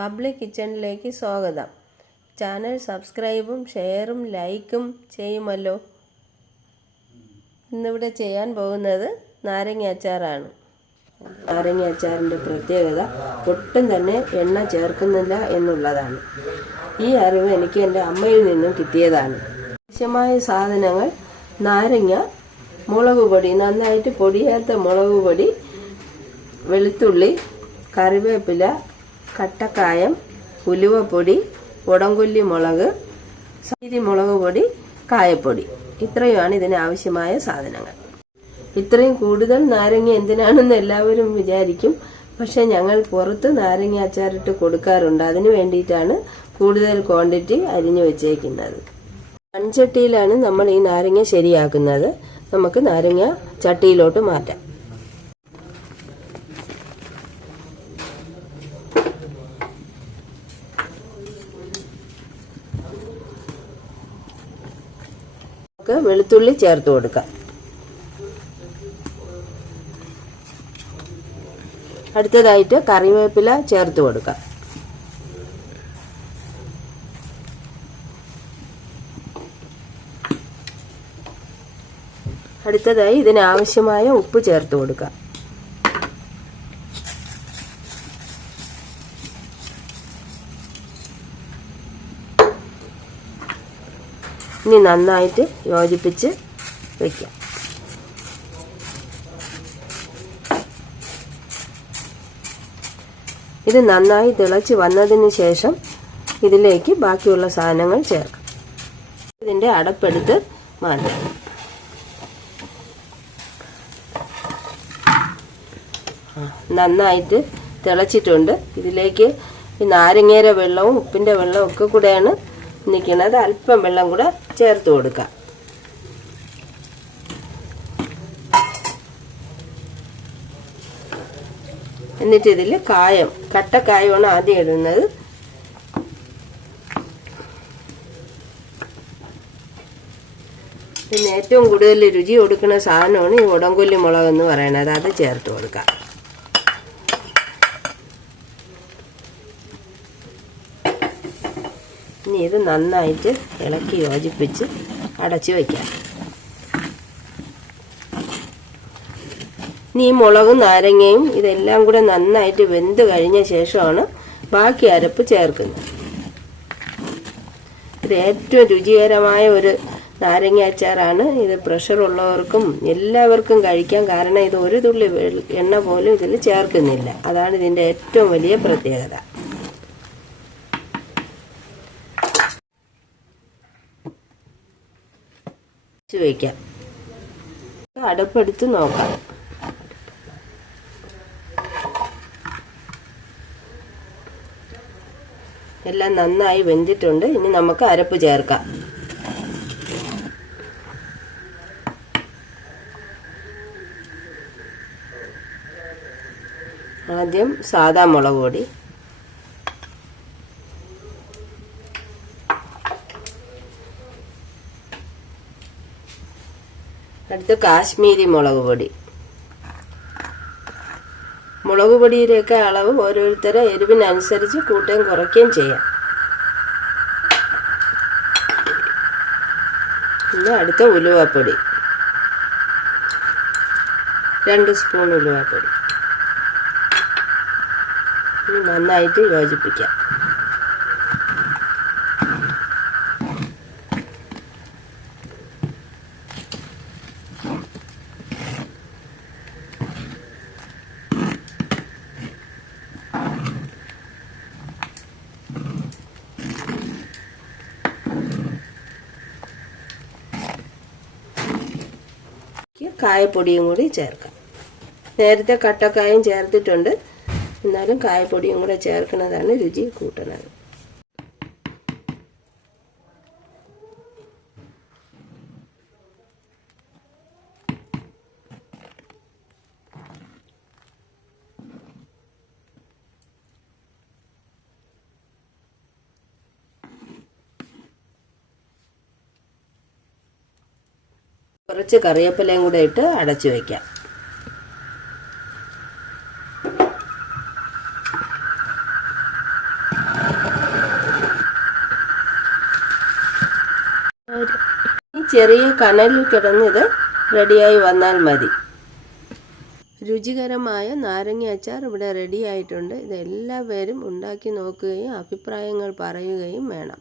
Public കിച്ചണിലേക്ക് സ്വാഗതം. Channel സബ്സ്ക്രൈബും ഷെയറും ലൈക്കും ചെയ്യുമല്ലോ. ഇന്നിവിടെ ചെയ്യാൻ പോകുന്നത് നാരങ്ങ അച്ചാറാണ്. നാരങ്ങ അച്ചാറിന്റെ പ്രത്യേകത ഒട്ടും തന്നെ എണ്ണ ചേർക്കുന്നില്ല എന്നുള്ളതാണ്. ഈ അറിവ് എനിക്ക് എന്റെ അമ്മയിൽ നിന്നും കിട്ടിയതാണ്. ആവശ്യമായ സാധനങ്ങൾ നാരങ്ങ മുളക് പൊടി നന്നായിട്ട് പൊടിയാത്ത മുളക് പൊടി വെളുത്തുള്ളി കറിവേപ്പില കട്ടക്കായം ഉലുവപ്പൊടി ഉടങ്കുല്ലി മുളക് സീരി മുളക് പൊടി കായപ്പൊടി. ഇത്രയുമാണ് ഇതിന് ആവശ്യമായ സാധനങ്ങൾ. ഇത്രയും കൂടുതൽ നാരങ്ങ എന്തിനാണെന്ന് എല്ലാവരും വിചാരിക്കും. പക്ഷെ ഞങ്ങൾ പുറത്ത് നാരങ്ങ അച്ചാറിട്ട് കൊടുക്കാറുണ്ട്. അതിന് വേണ്ടിയിട്ടാണ് കൂടുതൽ ക്വാണ്ടിറ്റി അരിഞ്ഞു വെച്ചേക്കുന്നത്. മൺചട്ടിയിലാണ് നമ്മൾ ഈ നാരങ്ങ ശരിയാക്കുന്നത്. നമുക്ക് നാരങ്ങ ചട്ടിയിലോട്ട് മാറ്റാം. നമുക്ക് വെളുത്തുള്ളി ചേർത്ത് കൊടുക്കാം. അടുത്തതായിട്ട് കറിവേപ്പില ചേർത്ത് കൊടുക്കാം. അടുത്തതായി ഇതിനാവശ്യമായ ഉപ്പ് ചേർത്ത് കൊടുക്കാം. ഇനി നന്നായിട്ട് യോജിപ്പിച്ച് വയ്ക്കാം ഇത് നന്നായി തിളച്ച് വന്നതിന് ശേഷം ഇതിലേക്ക് ബാക്കിയുള്ള സാധനങ്ങൾ ചേർക്കാം. ഇതിന്റെ അടപ്പെടുത്ത് മാറ്റാം. നന്നായിട്ട് തിളച്ചിട്ടുണ്ട്. ഇതിലേക്ക് ഈ നാരങ്ങേര വെള്ളവും ഉപ്പിന്റെ വെള്ളവും ഒക്കെ കൂടെയാണ് നിൽക്കുന്നത് അല്പം വെള്ളം കൂടെ ചേർത്ത് കൊടുക്കാം. എന്നിട്ട് ഇതിൽ കായം കട്ടക്കായമാണ് ആദ്യം ഇടുന്നത്. പിന്നെ ഏറ്റവും കൂടുതൽ രുചി കൊടുക്കുന്ന സാധനമാണ് ഈ ഉടങ്കൊല്ലി മുളക് എന്ന് പറയുന്നത്. അത് ചേർത്ത് കൊടുക്കാം. ഇനി ഇത് നന്നായിട്ട് ഇളക്കി യോജിപ്പിച്ച് അടച്ചു വയ്ക്കാം. ഇനി ഈ മുളകും നാരങ്ങയും ഇതെല്ലാം കൂടെ നന്നായിട്ട് വെന്ത് കഴിഞ്ഞ ശേഷമാണ് ബാക്കി അരപ്പ് ചേർക്കുന്നത്. ഇത് ഏറ്റവും രുചികരമായ ഒരു നാരങ്ങ അച്ചാറാണ്. ഇത് പ്രഷർ ഉള്ളവർക്കും എല്ലാവർക്കും കഴിക്കാം കാരണം ഇത് ഒരു തുള്ളി എണ്ണ പോലും ഇതിൽ ചേർക്കുന്നില്ല. അതാണ് ഇതിന്റെ ഏറ്റവും വലിയ പ്രത്യേകത. വെച്ച് വയ്ക്കാം അടുപ്പെടുത്ത് നോക്കാം. എല്ലാം നന്നായി വെന്തിട്ടുണ്ട്. ഇനി നമുക്ക് അരപ്പ് ചേർക്കാം. ആദ്യം സാദാ മുളക് പൊടി. അടുത്ത് കാശ്മീരി മുളക് പൊടി. മുളക് പൊടിയുടെയൊക്കെ അളവ് ഓരോരുത്തരെ എരിവിനനുസരിച്ച് കൂട്ടുകയും കുറയ്ക്കുകയും ചെയ്യാം. പിന്നെ അടുത്ത ഉലുവപ്പൊടി. രണ്ട് സ്പൂൺ ഉലുവപ്പൊടി. നന്നായിട്ട് യോജിപ്പിക്കാം. കായപ്പൊടിയും കൂടി ചേർക്കാം. നേരത്തെ കട്ടക്കായും ചേർത്തിട്ടുണ്ട്. എന്നാലും കായപ്പൊടിയും കൂടെ ചേർക്കുന്നതാണ് രുചി കൂട്ടുന്നത്. കുറച്ച് കറിവേപ്പിലയും കൂടെ ഇട്ട് അടച്ചു വയ്ക്കാം ചെറിയ കനലിൽ കിടന്നിത് റെഡിയായി വന്നാൽ മതി. രുചികരമായ നാരങ്ങ അച്ചാർ ഇവിടെ റെഡിയായിട്ടുണ്ട്. ഇത് എല്ലാവരും ഉണ്ടാക്കി നോക്കുകയും അഭിപ്രായങ്ങൾ പറയുകയും വേണം.